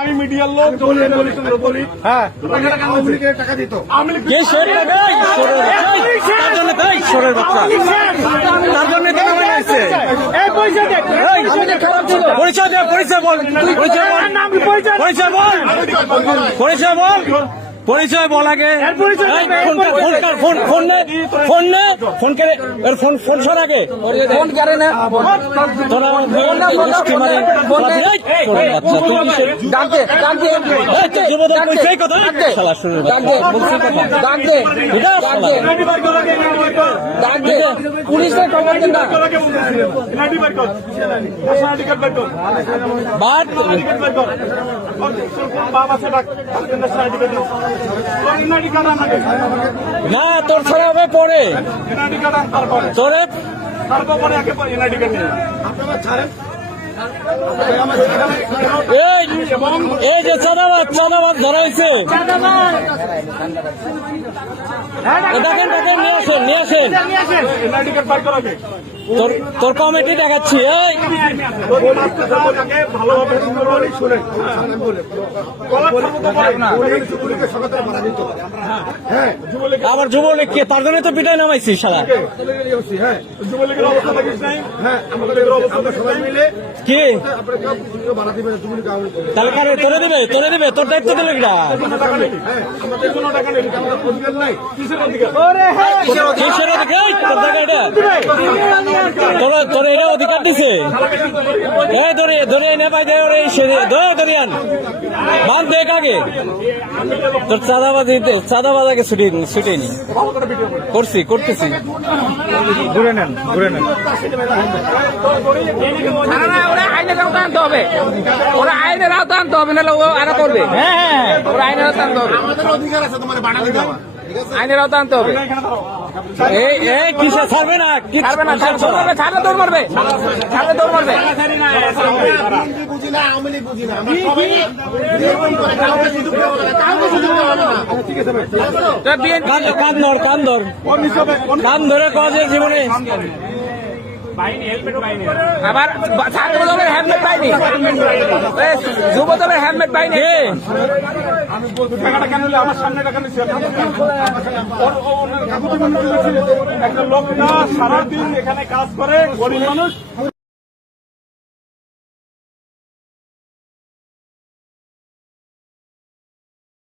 আমি মিডিয়ার লোক বলি হ্যাঁ টাকা দিত ঈশ্বরের বাচ্চা তার জন্য পরিচয় দে পরিচয় বল পরিচয় বল পরিচয় বল আগে ফোন সর আগে ফোন করে না পুলিশের খবর দেন না না তোর ছাড়া হবে পরে তোরে এই যে চাঁদাবাদ ধরাইছে দেখেন নিয়ে আসেন তোর কমিটি দেখাচ্ছি আবার যুবলীগ কে তার জন্য তো পিটাই নামাইছি শালা কি তাহলে কারে তোরে দিবে তোর দায়িত্ব দিলে কিসের অধিকার তোর জায়গা এটা তোর এটা অধিকার দিছে ধরিয়ে নে পাই যায় ধরিয়ান বাদ দেখ আগে তোর চাঁদাবাজ আগে ছুটে নি করতেছি ঘুরে নেন ওরা আইনের আওতা আনতে হবে নাহলে ও আরো করবে ওরা আইনের আওতা আনতে হবে আইনের আওতা আনতে হবে কিসে ছাড়বে না ছাড়লে দৌড় মারবে কান ধরে কাজের জীবনে আবার ছাত্রদলের হেলমেট পাইনি যুবদলের হেলমেট পাইনি আমি বলতে টাকাটা কেন আমার সামনে টাকা নিচ্ছে একটা লোক না সারাদিন এখানে কাজ করে গরিব মানুষ